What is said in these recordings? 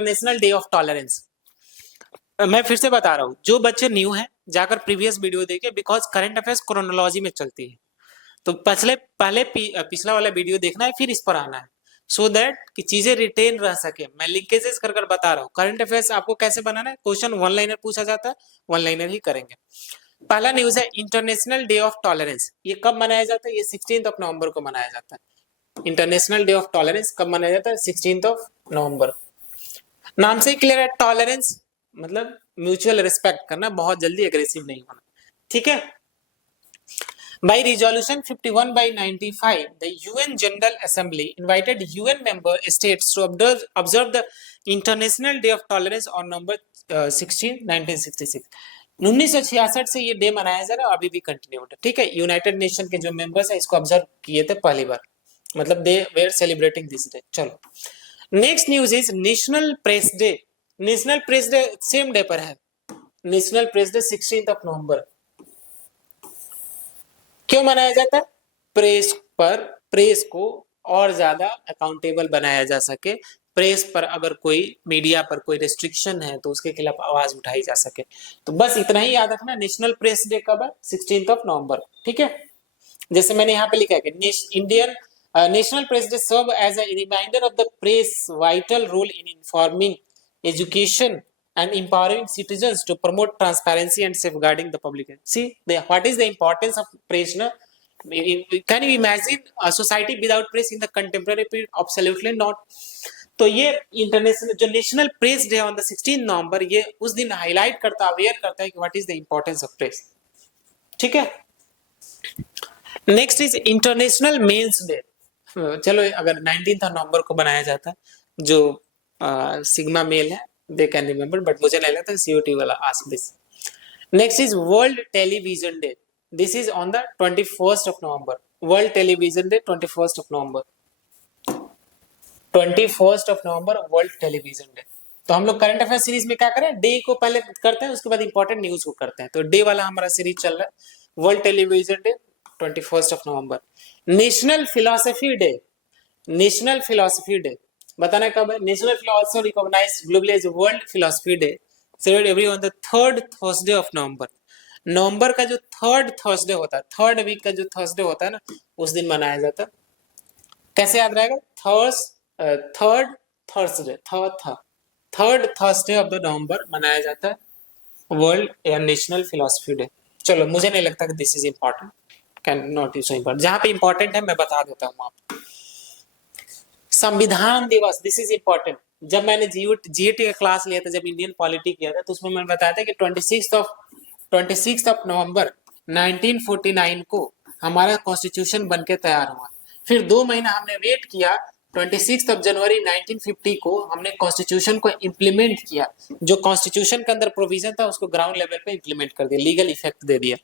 International day of tolerance. मैं फिर से बता रहा हूँ, जो बच्चे न्यू हैं जाकर प्रीवियस वीडियो देखे, बिकॉज करंट अफेयर्स क्रोनोलॉजी में चलती है, तो पहले पिछला वाला वीडियो देखना है, फिर इस पर आना है, सो दैट कि चीजें रिटेन रह सके। मैं लिंकेजेस कर कर बता रहा हूँ। करंट अफेयर्स आपको कैसे बनाना है, क्वेश्चन वन लाइनर पूछा जाता है, वन लाइनर ही करेंगे। पहला न्यूज है इंटरनेशनल डे ऑफ टॉलरेंस। ये कब मनाया जाता है? ये 16 नवंबर को मनाया जाता है। इंटरनेशनल डे ऑफ टॉलरेंस कब मनाया जाता है? 16 नवंबर। नाम से ही क्लियर है, टॉलरेंस मतलब म्यूचुअल रिस्पेक्ट करना, बहुत जल्दी एग्रेसिव नहीं होना, ठीक है। By resolution 51/95, the UN General Assembly invited UN member states to observe the International Day of Tolerance on November 16, 1966। 1966 से ये डे मनाया जा रहा है, अभी भी कंटिन्यू होता है, ठीक है। यूनाइटेड नेशन के जो मेंबर्स है इसको ऑब्जर्व किए थे पहली बार, मतलब they were celebrating this day. चलो next news is national press day. National press day same day पर है, नेशनल प्रेस डे 16 नवंबर। क्यों मनाया जाता है? प्रेस पर, प्रेस को और ज्यादा अकाउंटेबल बनाया जा सके, प्रेस पर अगर कोई, मीडिया पर कोई रेस्ट्रिक्शन है तो उसके खिलाफ आवाज उठाई जा सके। तो बस इतना ही याद रखना, नेशनल प्रेस डे कब है? 16 नवंबर, ठीक है। जैसे मैंने यहाँ पे लिखा है कि Indian national press day serve as a reminder of the press vital role in informing, education and empowering citizens to promote transparency and safeguarding the public. See, what is the importance of press? No? Can you imagine a society without press in the contemporary period? Absolutely not. तो ये international जो national press day on the 16 नवंबर, ये उस दिन highlight करता, aware करता है कि what is the importance of press, ठीक है। Next is international men's day. चलो अगर 19 नवंबर को बनाया जाता है, जो सिग्मा मेल है they can remember, but मुझे नहीं लगता COT वाला ask this. Next is World Television Day. This is on the 21st of November. World Television Day 21st of November. 21st of November World Television Day. तो हम लोग current affair series में क्या करें, डे को पहले करते हैं, उसके बाद इंपॉर्टेंट न्यूज को करते हैं। तो डे वाला हमारा सीरीज चल रहा है, world television day 21st of November. National philosophy day. National philosophy day बताना कब है? National philosophy recognised globally as world philosophy day celebrated every on the third Thursday of November. नवंबर का जो थर्ड थर्सडे होता है, थर्ड वीक का जो थर्सडे होता है ना, उस दिन मनाया जाता है। कैसे याद रहेगा? Third Thursday, third Thursday of the नवंबर मनाया जाता है वर्ल्ड या नेशनल फिलोसफी डे। चलो मुझे नहीं लगता कि this is important, can not is so important. जहां पे इंपॉर्टेंट है मैं बता देता हूँ आपको। संविधान दिवस, दिस इज इंपॉर्टेंट। जब मैंने जीएटी का क्लास लिया था, जब इंडियन पॉलिटी किया था, तो उसमें मैंने बताया था कि 26 नवंबर 1949 को हमारा कॉन्स्टिट्यूशन बनके तैयार हुआ। फिर 2 महीना हमने वेट किया, 26 जनवरी 1950 को हमने कॉन्स्टिट्यूशन को इम्प्लीमेंट किया। जो कॉन्स्टिट्यूशन के अंदर प्रोविजन था उसको ग्राउंड लेवल पे इम्प्लीमेंट कर दिया, लीगल इफेक्ट दे दिया।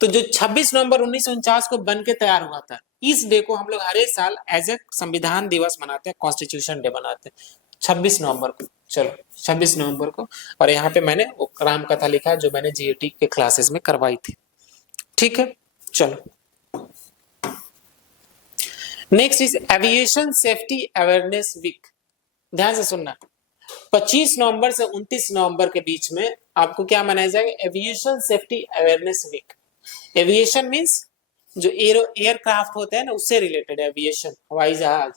तो जो 26 नवंबर 1949 को बन के तैयार हुआ था, इस डे को हम लोग हर एक साल एज ए संविधान दिवस मनाते हैं, कॉन्स्टिट्यूशन डे मनाते हैं 26 नवंबर को। चलो 26 नवंबर को, और यहाँ पे मैंने वो राम कथा लिखा है जो मैंने जीएटी के क्लासेस में करवाई थी, ठीक है। चलो next is aviation safety awareness week. ध्यान से सुनना, 25 नवंबर से 29 नवंबर के बीच में आपको क्या मनाया जाएगा? Aviation safety awareness week. Aviation means जो एयरक्राफ्ट होते हैं ना, उससे रिलेटेड एविएशन, हवाई जहाज,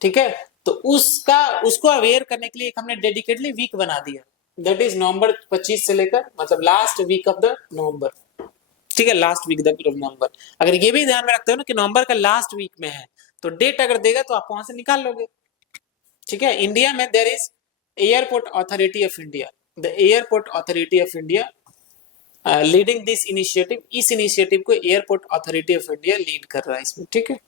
ठीक है। तो उसको अवेयर करने के लिए एक हमने डेडिकेटली वीक बना दिया, दैट इज नवंबर 25 से लेकर, मतलब last week of the November, ठीक है, लास्ट वीक ऑफ नवंबर। अगर ये भी ध्यान में रखते हो ना कि नवंबर का लास्ट वीक में है, तो डेट अगर देगा तो आप वहां से निकाल लोगे, ठीक है। इंडिया में there is airport authority of India, the airport authority of India leading this initiative. इस इनिशिएटिव को airport authority of India lead कर रहा है इसमें, ठीक है।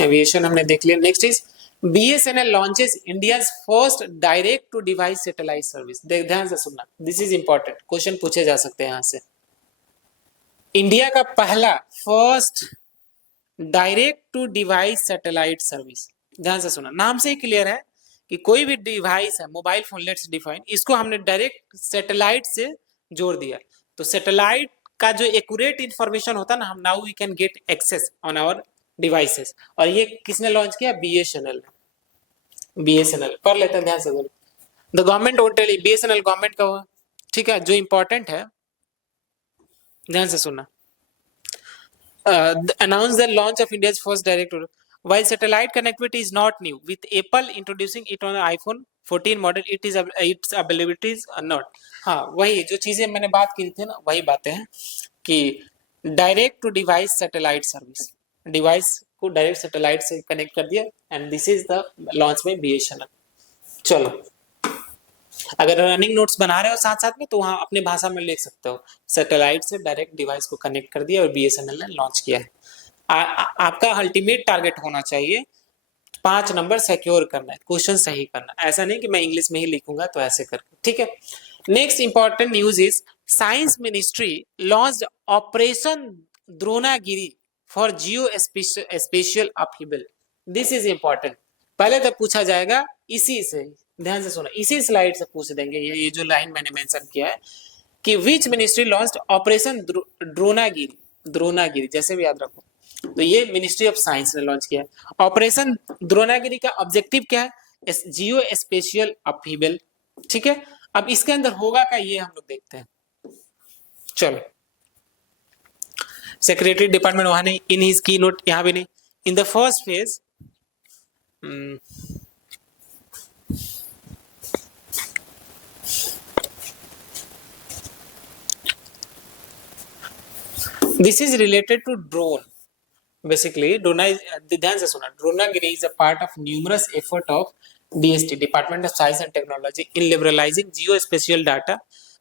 एविएशन हमने देख लिया। Next is BSNL launches India's first direct to device satellite service. ध्यान से सुनना, दिस इज इंपॉर्टेंट, क्वेश्चन पूछे जा सकते हैं यहां से। इंडिया का पहला first direct to device satellite service. ध्यान से सुना, नाम से ही क्लियर है कि कोई भी डिवाइस है, मोबाइल फोन लेट्स डिफाइन, इसको हमने डायरेक्ट सैटेलाइट से जोड़ दिया। तो सैटेलाइट का जो एक्यूरेट इंफॉर्मेशन होता है ना, हम now we can get access on our devices. और ये किसने लॉन्च किया? BSNL। BSNL पढ़ लेते हैं ध्यान से। The government won't tell, BSNL government का हुआ, ठीक है। जो इंपॉर्टेंट है ध्यान से सुनना, announce the launch of India's first direct. While satellite connectivity is not new, with Apple introducing it on the iPhone 14 model, its availabilities are not. हाँ वही जो चीजें मैंने बात की थी ना, वही बातें हैं कि direct to device satellite service, device को डायरेक्ट सैटेलाइट से कनेक्ट कर दिया, and this is the launch में BSNL। चलो, अगर रनिंग नोट्स बना रहे हो साथ साथ में तो वहां अपने भाषा में लिख सकते हो, सैटेलाइट से डायरेक्ट डिवाइस को कनेक्ट कर दिया और BSNL ने लॉन्च किया है। आपका अल्टीमेट टारगेट होना चाहिए 5 नंबर सिक्योर करना है, क्वेश्चन सही करना, ऐसा नहीं कि मैं इंग्लिश में ही लिखूंगा तो ऐसे करके, ठीक है। Next important news is science ministry launched operation Dronagiri for geo spatial upheaval. This is important, पहले तो पूछा जाएगा इसी से, ध्यान से सुना, इसी स्लाइड से पूछ देंगे, ये जो लाइन मैंने मेंशन किया है कि which ministry launched operation Dronagiri, Dronagiri जैसे भी याद रखो, तो ये मिनिस्ट्री ऑफ साइंस ने लॉन्च किया है। ऑपरेशन द्रोणागिरी का ऑब्जेक्टिव क्या है, जियो स्पेशियल अपहीबल, ठीक है। अब इसके अंदर होगा क्या ये हम लोग देखते हैं। चलो, सेक्रेटरी डिपार्टमेंट वहां नहीं, इन हिज की नोट यहां भी नहीं। In the first phase this is related to drone. Basically ध्यान से सुना, Dronagiri is a part of numerous effort of DST, department of science and technology, in liberalising geo spatial data,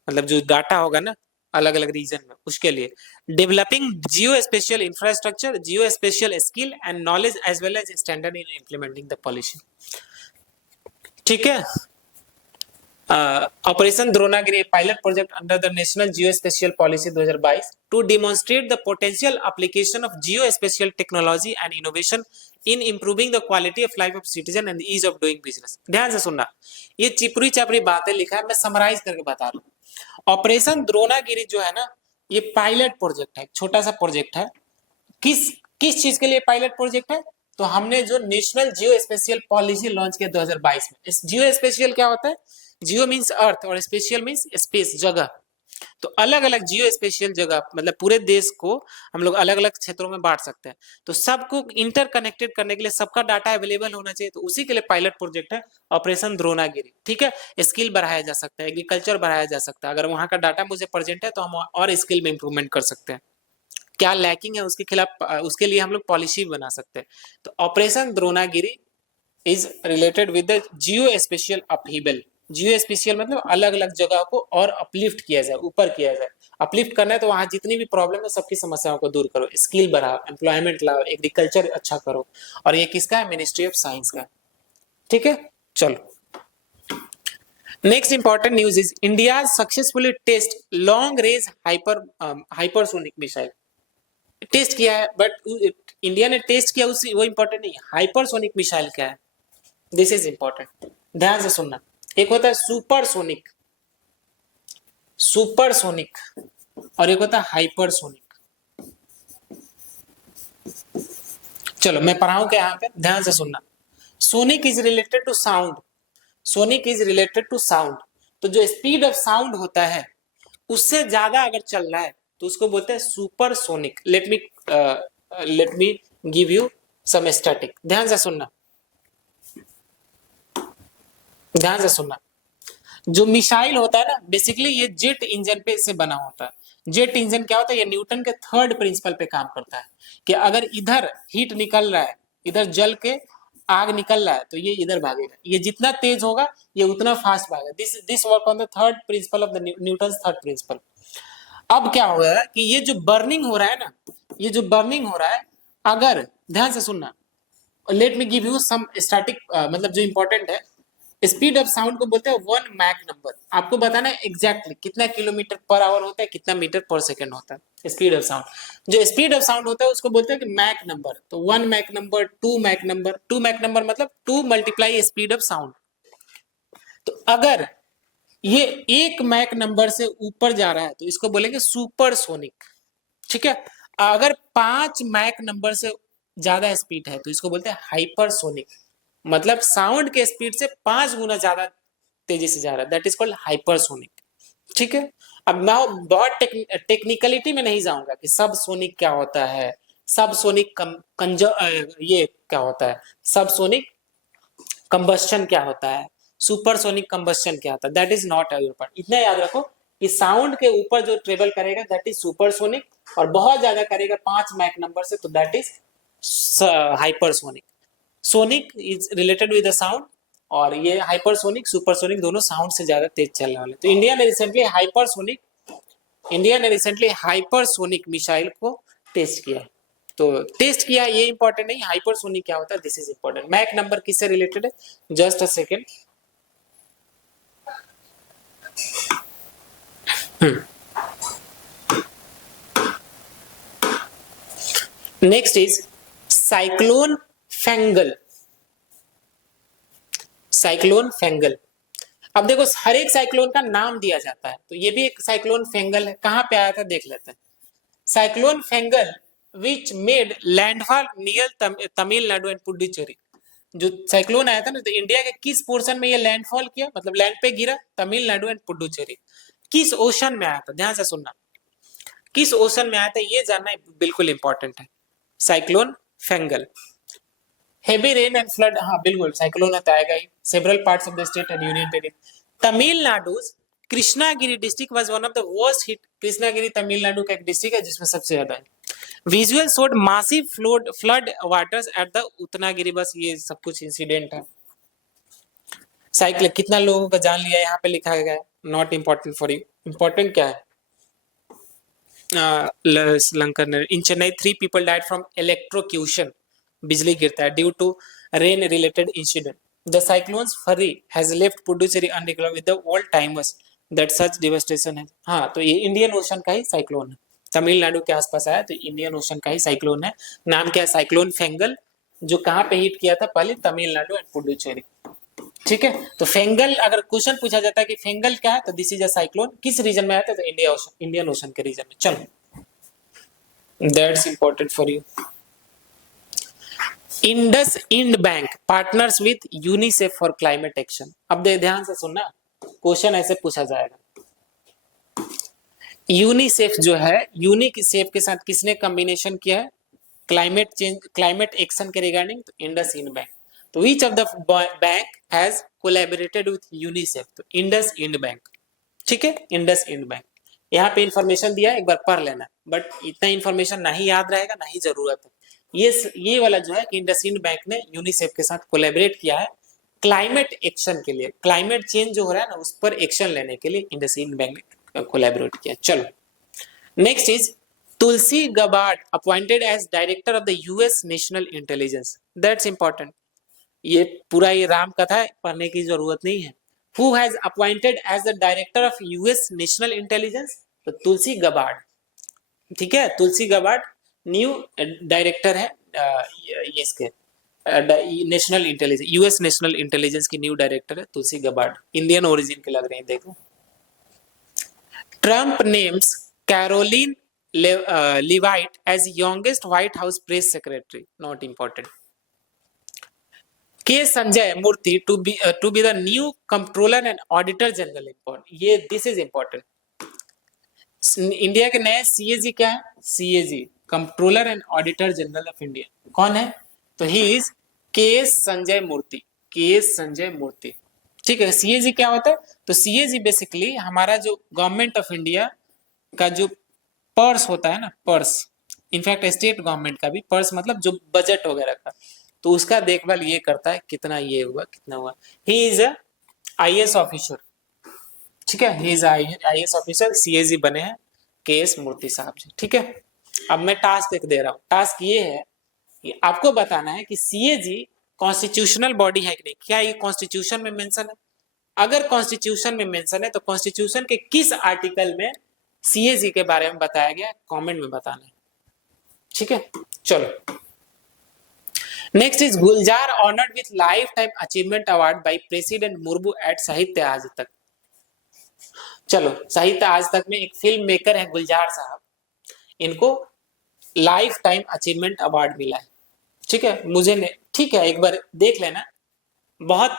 मतलब जो data होगा ना अलग अलग रीजन में उसके लिए, developing geospatial infrastructure, geospatial skill and knowledge as well as standard in implementing the policy, ठीक है। Operation Dronagiri pilot project under the national geospatial policy 2022 to demonstrate the potential application of geospatial technology and innovation in improving the quality of life of citizen and ease of doing business. ध्यान से सुनना, ये चिपरी चापरी बातें लिखा है, मैं summarise करके बता रहा हूँ। ऑपरेशन द्रोणागिरी जो है ना, ये पायलट प्रोजेक्ट है, छोटा सा प्रोजेक्ट है। किस किस चीज के लिए पायलट प्रोजेक्ट है, तो हमने जो national geospatial policy launch किया 2022 में। इस जियो स्पेशियल क्या होता है, जियो मीन्स अर्थ और स्पेशियल मीन्स स्पेस, जगह। तो अलग अलग जियो स्पेशियल जगह मतलब पूरे देश को हम लोग अलग अलग क्षेत्रों में बांट सकते हैं, तो सबको इंटरकनेक्टेड करने के लिए सबका डाटा अवेलेबल होना चाहिए, तो उसी के लिए पायलट प्रोजेक्ट है ऑपरेशन द्रोणागिरी, ठीक है। स्किल बढ़ाया जा सकता है, एग्रीकल्चर बढ़ाया जा सकता है, अगर वहां का डाटा मुझे प्रेजेंट है तो हम और स्किल में इंप्रूवमेंट कर सकते हैं, क्या लैकिंग है उसके खिलाफ, उसके लिए हम लोग पॉलिसी बना सकते हैं। तो operation Dronagiri is related with the geo spatial upheaval. Geo spatial मतलब अलग अलग जगह को और अपलिफ्ट किया जाए, ऊपर किया जाए। अपलिफ्ट करना है तो वहां जितनी भी प्रॉब्लम है सबकी समस्याओं को दूर करो, स्किल बढ़ाओ, एम्प्लॉयमेंट लाओ, एग्रीकल्चर अच्छा करो, और ये किसका है, मिनिस्ट्री ऑफ साइंस का, ठीक है। चलो, next important news is India successfully test long range hypersonic missile. Test किया है, बट इंडिया ने टेस्ट किया उसी, वो इंपॉर्टेंट नहीं, हाइपरसोनिक मिसाइल क्या है, दिस इज इंपॉर्टेंट, ध्यान से सुनना। एक होता है सुपरसोनिक, सुपरसोनिक, और एक होता है हाइपरसोनिक। चलो मैं पढ़ाऊं क्या यहाँ पे, ध्यान से सुनना। Sonic is related to sound, sonic is related to sound, तो जो स्पीड ऑफ साउंड होता है उससे ज्यादा अगर चल रहा है तो उसको बोलते हैं supersonic. Let me give you some static, ध्यान से सुनना, ध्यान से सुनना। जो मिसाइल होता है ना, बेसिकली ये जेट इंजन पे से बना होता है। जेट इंजन क्या होता है, ये न्यूटन के थर्ड प्रिंसिपल पे काम करता है कि अगर इधर हीट निकल रहा है, इधर जल के आग निकल रहा है, तो ये इधर भागेगा, ये जितना तेज होगा ये उतना फास्ट भागेगा। This work on the third principle of the Newton third principal. अब क्या हो रहा है कि ये जो बर्निंग हो रहा है ना, ये जो बर्निंग हो रहा है, अगर ध्यान से सुनना, let me give you some static, मतलब जो इंपॉर्टेंट है, स्पीड ऑफ साउंड को बोलते हैं 1 मैक नंबर। आपको बताना है एग्जैक्टली कितना किलोमीटर पर आवर होता है, कितना मीटर पर सेकंड होता है स्पीड ऑफ साउंड। जो स्पीड ऑफ साउंड होता है उसको बोलते हैं कि मैक नंबर। तो 1 Mach number, 2 Mach number, 2 Mach number मतलब 2 मल्टीप्लाई स्पीड ऑफ साउंड। तो अगर ये 1 मैक नंबर से ऊपर जा रहा है तो इसको बोलेंगे सुपरसोनिक, ठीक है। अगर 5 मैक नंबर से ज्यादा स्पीड है तो इसको बोलते हैं हाइपरसोनिक। मतलब साउंड के स्पीड से 5 गुना ज्यादा तेजी से जा रहा है, दैट इज कॉल्ड हाइपरसोनिक। ठीक है, अब मैं बहुत टेक्निकलिटी में नहीं जाऊंगा कि सब सोनिक क्या होता है, सब सोनिक ये क्या होता है, सब सोनिक कंबस्शन क्या होता है, सुपरसोनिक कंबस्शन क्या होता है, that is not your part. इतना याद रखो कि साउंड के ऊपर जो ट्रेवल करेगा दैट इज सुपरसोनिक, और बहुत ज्यादा करेगा 5 मैक नंबर से तो that is hypersonic. Sonic is related with the sound, और ये हाइपरसोनिक सुपरसोनिक दोनों साउंड से ज्यादा तेज चलने वाले। तो इंडिया ने रिसेंटली हाइपरसोनिक मिसाइल को टेस्ट किया है। तो टेस्ट किया ये इंपॉर्टेंट नहीं, हाइपरसोनिक क्या होता है this is important. Mach number किससे रिलेटेड है, just a second. Next is cyclone Fengal. Cyclone Fengal, अब देखो हर एक साइक्लोन का नाम दिया जाता है, तो ये भी एक साइक्लोन फेंगल है। कहां पे आया था देख लेते हैं। Cyclone Fengal which made landfall near Tamil Nadu and Puducherry. जो साइक्लोन आया था ना, तो इंडिया के किस पोर्शन में ये लैंडफॉल किया, मतलब लैंड पे गिरा, तमिलनाडु एंड पुडुचेरी। किस ओशन में आया था, ध्यान से सुनना, किस ओशन में आया था ये जानना बिल्कुल इंपॉर्टेंट है। Cyclone Fengal, heavy rain and flood, हाँ बिल्कुल साइक्लोन तो आएगा ही। Several parts of the state and union territory. Tamil Nadu's Krishnagiri district was one of the worst hit. Krishnagiri Tamil Nadu का एक डिस्ट्रिक्ट है जिसमें सबसे ज्यादा है। Visuals showed massive flood waters at the उतनागिरी, बस ये सब कुछ इंसिडेंट है। साइक्ल कितना लोगों का जान लिया यहाँ पे लिखा गया है, not important for you. Important क्या है, Lankan in Chennai 3 people died from electrocution, बिजली गिरता है, due to rain related incident. The cyclone's fury has left Puducherry unrecovered with the old timers that such devastation है। हाँ, तो ये इंडियन ओशन का ही साइक्लोन है, तमिलनाडु के आसपास आया तो इंडियन ओशन का ही साइक्लोन है। नाम क्या है, साइक्लोन फेंगल, जो कहाँ पे हिट किया था पहले, तमिलनाडु एंड पुडुचेरी। ठीक है, तो फेंगल अगर क्वेश्चन पूछा जाता है कि फेंगल क्या है, तो दिस इज अ साइक्लोन, किस रीजन में आता है, तो इंडिया ओशन, इंडियन ओशन के रीजन में। चलो that's important for you. IndusInd bank partners with UNICEF for climate action. अब ध्यान से सुनना, क्वेश्चन ऐसे पूछा जाएगा, यूनिसेफ जो है, यूनिसेफ के साथ किसने कॉम्बिनेशन किया है क्लाइमेट चेंज, क्लाइमेट एक्शन के रिगार्डिंग, तो इंडस इंड बैंक। तो which of the bank has collaborated with UNICEF, तो इंडस इंड बैंक। ठीक है, इंडस इंड बैंक। यहाँ पे इंफॉर्मेशन दिया है, एक बार पढ़ लेना, बट इतना इंफॉर्मेशन नहीं याद रहेगा, नहीं जरूरत है। ये वाला जो है कि इंडसइंड बैंक ने यूनिसेफ के साथ कोलैबोरेट किया है क्लाइमेट एक्शन के लिए, क्लाइमेट चेंज जो हो रहा है ना उस पर एक्शन लेने के लिए इंडसइंड बैंक ने कोलैबोरेट किया। चलो next is Tulsi Gabbard appointed as director of the US national intelligence, that's important. ये पूरा ये राम कथा है, पढ़ने की जरूरत नहीं है। Who has appointed as the director of US National Intelligence, तो तुलसी गबार्ड। ठीक है, तुलसी गबार्ड न्यू डायरेक्टर है इसके national intelligence, US national intelligence की न्यू डायरेक्टर है तुलसी गबार्ड। इंडियन ओरिजिन के लग रहे हैं, देखो। Trump names Caroline Leavitt as youngest White House press secretary, not important. K Sanjay Murthy to be the new controller and auditor general, important, ये this is important. India के नए CAG क्या है, CAG controller and auditor general of India कौन है, तो he is K S Sanjay Murthy, K S Sanjay मूर्ति। ठीक है, सीएजी क्या होता है, तो सीएजी बेसिकली हमारा जो गवर्नमेंट ऑफ इंडिया का जो पर्स होता है ना, पर्स, इनफैक्ट स्टेट गवर्नमेंट का भी पर्स, मतलब जो बजट वगैरह का, तो उसका देखभाल ये करता है, कितना ये हुआ कितना हुआ। He is a IAS officer. ठीक है, he is IAS officer, CAG बने हैं के एस मूर्ति साहब जी। ठीक है, अब मैं टास्क एक दे रहा हूं, टास्क ये है कि आपको बताना है कि सीएजी कॉन्स्टिट्यूशनल बॉडी है कि नहीं, क्या ये कॉन्स्टिट्यूशन में मेंशन है। अगर कॉन्स्टिट्यूशन में मेंशन है तो कॉन्स्टिट्यूशन के किस आर्टिकल में सीएजी के बारे में बताया गया, कमेंट में बताना है। ठीक है, चलो next is Gulzar honoured with lifetime achievement award by president Murmu at Sahitya Aaj तक। चलो साहित्य आज तक में एक फिल्म मेकर है गुलजार साहब, इनको लाइफ टाइम अचीवमेंट अवार्ड मिला है। ठीक है, मुझे ठीक है, एक बार देख लेना बहुत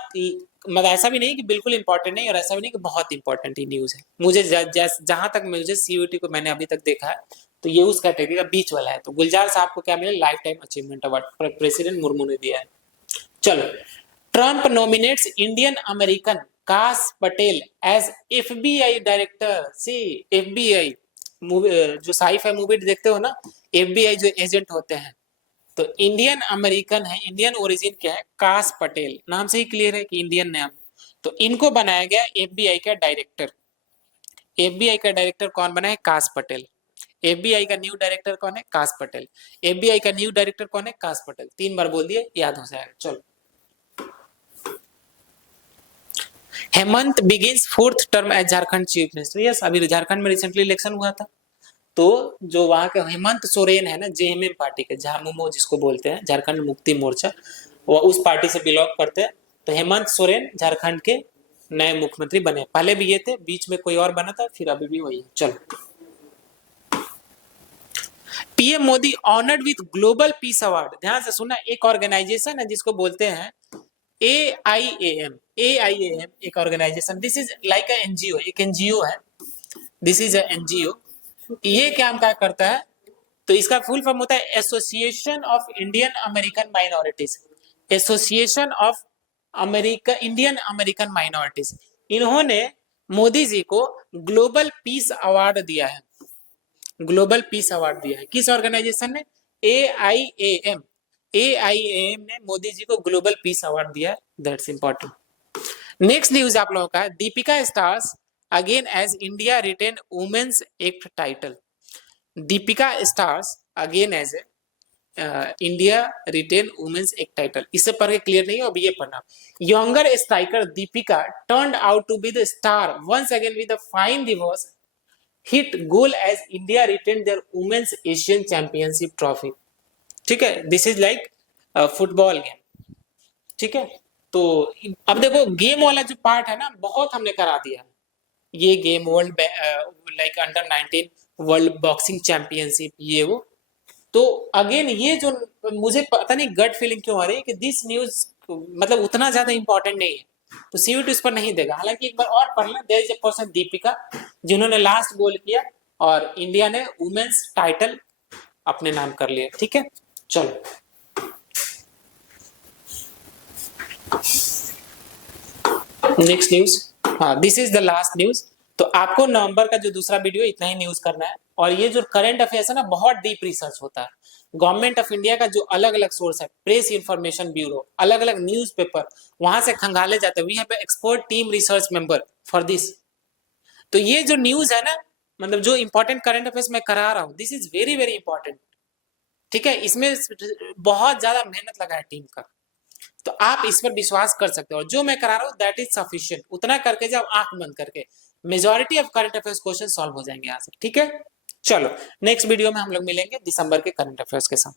मतलब ऐसा भी नहीं कि बिल्कुल इंपॉर्टेंट नहीं और ऐसा भी नहीं कि बहुत इंपॉर्टेंट ही न्यूज है। मुझे जहां तक मुझे सीयूटी को मैंने अभी तक देखा है तो ये उस कैटेगरी का बीच वाला है। तो गुलजार साहब को क्या मिला, life time achievement award president Murmu ने दिया है। चलो, ट्रंप नॉमिनेट्स इंडियन अमेरिकन काश पटेल एज एफबीआई डायरेक्टर। सी एफबीआई मूवी, जो साई-फाई मूवी देखते हो ना, एफबीआई जो एजेंट होते हैं, तो इंडियन अमेरिकन है, इंडियन ओरिजिन क्या है, काश पटेल, नाम से ही क्लियर है कि इंडियन नाम। तो इनको बनाया गया एफबीआई का डायरेक्टर। एफबीआई का डायरेक्टर कौन बना है, काश पटेल। एफबीआई का न्यू डायरेक्टर कौन है, काश पटेल। एफबीआई का न्यू डायरेक्टर कौन है, काश पटेल। 3 बार बोल दिए, याद हो जाएगा। चलो, Hemant begins 4th term as Jharkhand chief minister. Yes, अभी झारखंड में रिसेंटली इलेक्शन हुआ था, तो जो वहां के हेमंत सोरेन है ना, जेएमएम पार्टी के, झामुमो जिसको बोलते हैं, झारखंड मुक्ति मोर्चा, वो उस पार्टी से बिलोंग करते हैं। तो हेमंत सोरेन झारखंड के नए मुख्यमंत्री बने। पहले भी ये थे, बीच में कोई और बना था, फिर अभी भी वही है। चलो, PM Modi honoured with global peace award. ध्यान से सुनना, एक ऑर्गेनाइजेशन है जिसको बोलते हैं AIAM। AIAM एक organisation, this is like a NGO, एक एनजीओ है, दिस इज अ एनजीओ। ये क्या करता है, तो इसका फुल फॉर्म होता है association of Indian American minorities. Association of America Indian American minorities. इन्होंने मोदी जी को ग्लोबल पीस अवार्ड दिया है। ग्लोबल पीस अवार्ड दिया है किस ऑर्गेनाइजेशन ने, AIAM। AIAM ने मोदी जी को ग्लोबल पीस अवार्ड दिया है। That's important. नेक्स्ट न्यूज आप लोगों का, Deepika stars again as India retain women's act title. Deepika stars again as India retain women's act title. इससे पढ़ के क्लियर नहीं हो, अब ये पढ़ना। Younger striker Deepika turned out to be the star once again with a fine divas hit goal as India retain their women's Asian championship trophy. ठीक है, this is like football game. ठीक है, तो अब देखो गेम वाला जो पार्ट है ना, बहुत हमने करा दिया। ये game world like under 19 world boxing championship, ये वो। तो अगेन ये जो, मुझे पता नहीं गट फीलिंग क्यों आ रही है कि दिस न्यूज मतलब उतना ज्यादा इंपॉर्टेंट नहीं है, तो सीयूटी उस पर नहीं देगा। हालांकि एक बार और पढ़ना, there is a person Deepika जिन्होंने लास्ट गोल किया और इंडिया ने वुमेन्स टाइटल अपने नाम कर लिया। ठीक है, चलो नेक्स्ट न्यूज। हाँ, this is the last news. तो आपको नवंबर का जो दूसरा वीडियो, इतना ही न्यूज करना है। और ये जो करंट अफेयर्स है ना, बहुत डीप रिसर्च होता है। गवर्नमेंट ऑफ इंडिया का जो अलग अलग सोर्स है, प्रेस इंफॉर्मेशन ब्यूरो, अलग अलग न्यूज पेपर, वहां से खंगाले जाते हैं। We have expert team research member for this. तो ये जो न्यूज है ना, मतलब जो इंपॉर्टेंट करंट अफेयर्स मैं करा रहा हूँ, this is very very important. ठीक है, इसमें बहुत ज्यादा मेहनत लगा है टीम का, तो आप इस पर विश्वास कर सकते हो। और जो मैं करा रहा हूँ दैट इज सफिशिएंट। उतना करके जब आंख बंद करके majority of current affairs question solve हो जाएंगे यहाँ से। ठीक है, चलो नेक्स्ट वीडियो में हम लोग मिलेंगे दिसंबर के करंट अफेयर्स के साथ।